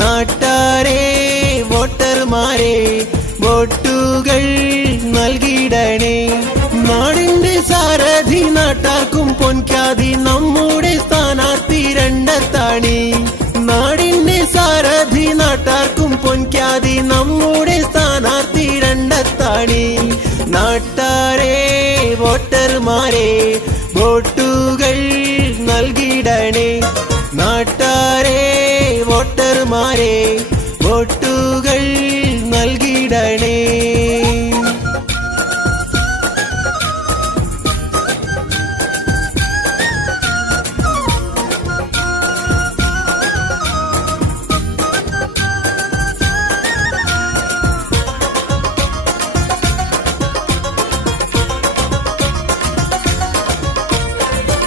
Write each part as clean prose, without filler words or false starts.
നാട്ടാരേ വോട്ടർമാരെ വോട്ടുകൾ നൽകിയിടണേ. നാടിന്റെ സാരഥി നാട്ടാർക്കും പൊൻഖ്യാതി നമ്മുടെ സ്ഥാനാർത്ഥി രണ്ടത്താണി. നാടിന്റെ സാരഥി നാട്ടാർക്കും പൊൻഖ്യാതി നമ്മുടെ സ്ഥാനാർത്ഥി രണ്ടത്താണി. നാട്ടാരേ വോട്ടർമാരെ വോട്ടുകൾ നൽകിയിടണേ. നാട്ടാരേ വോട്ടർമാരെ വോട്ടുകൾ നൽകിയിടണേ.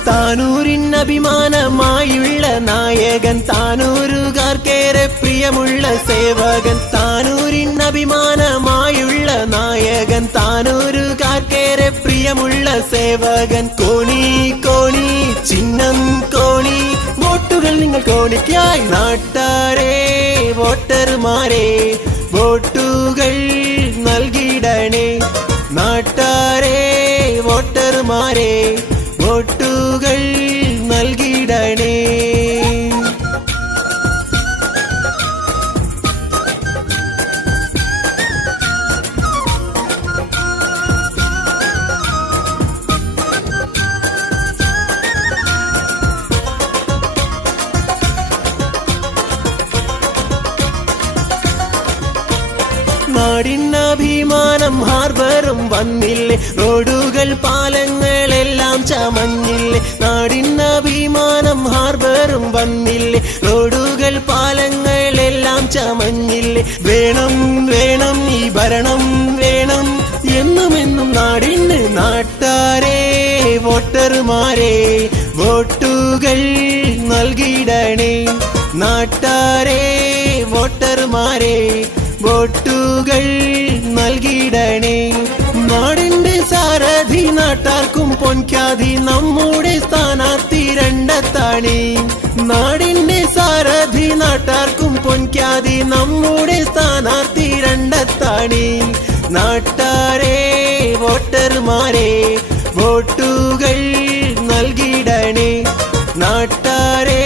താനൂരിൻ അഭിമാനമായുള്ള നായകൻ, താനൂരുകാർക്കേറെ പ്രിയമുള്ള സേവകൻ. താനൂരിൻ അഭിമാനമായുള്ള നായകൻ, താനൂരുകാർക്കേറെ പ്രിയമുള്ള സേവകൻ. കോണി കോണി ചിഹ്നം കോണി, വോട്ടുകൾ നിങ്ങൾ കോണിക്കായി. നാട്ടാരേ വോട്ടർമാരെ വോട്ടുകൾ നൽകിയിടണേ. നാട്ടാരേ വോട്ടർമാരെ വോട്ടുകൾ നൽകിയിടണേ. നാടിനഭിമാനം ഹാർബറും വന്നില്ലേ, റോഡുകൾ പാലങ്ങളെല്ലാം ചമഞ്ഞില്ലേ. നാടിനഭിമാനം ഹാർബറും വന്നില്ലേ, റോഡുകൾ പാലങ്ങളെല്ലാം ചമഞ്ഞില്ലേ. വേണം വേണം ഈ ഭരണം വേണം എന്നുമെന്നും നാടിന്. നാട്ടാരേ വോട്ടർമാരെ വോട്ടുകൾ നൽകിയിടണേ. നാട്ടാരേ വോട്ടർമാരെ വോട്ടുകൾ നൽകിയിടണേ. നാടിന്റെ സാരഥി നാട്ടാർക്കും പൊൻഖ്യാതി നമ്മുടെ സ്ഥാനാർത്ഥി രണ്ടത്താണി. നാടിന്റെ സാരഥി നാട്ടാർക്കും പൊൻഖ്യാതി നമ്മുടെ സ്ഥാനാർത്ഥി രണ്ടത്താണി. നാട്ടാരേ വോട്ടർമാരെ വോട്ടുകൾ നൽകിയിടണേ. നാട്ടാരേ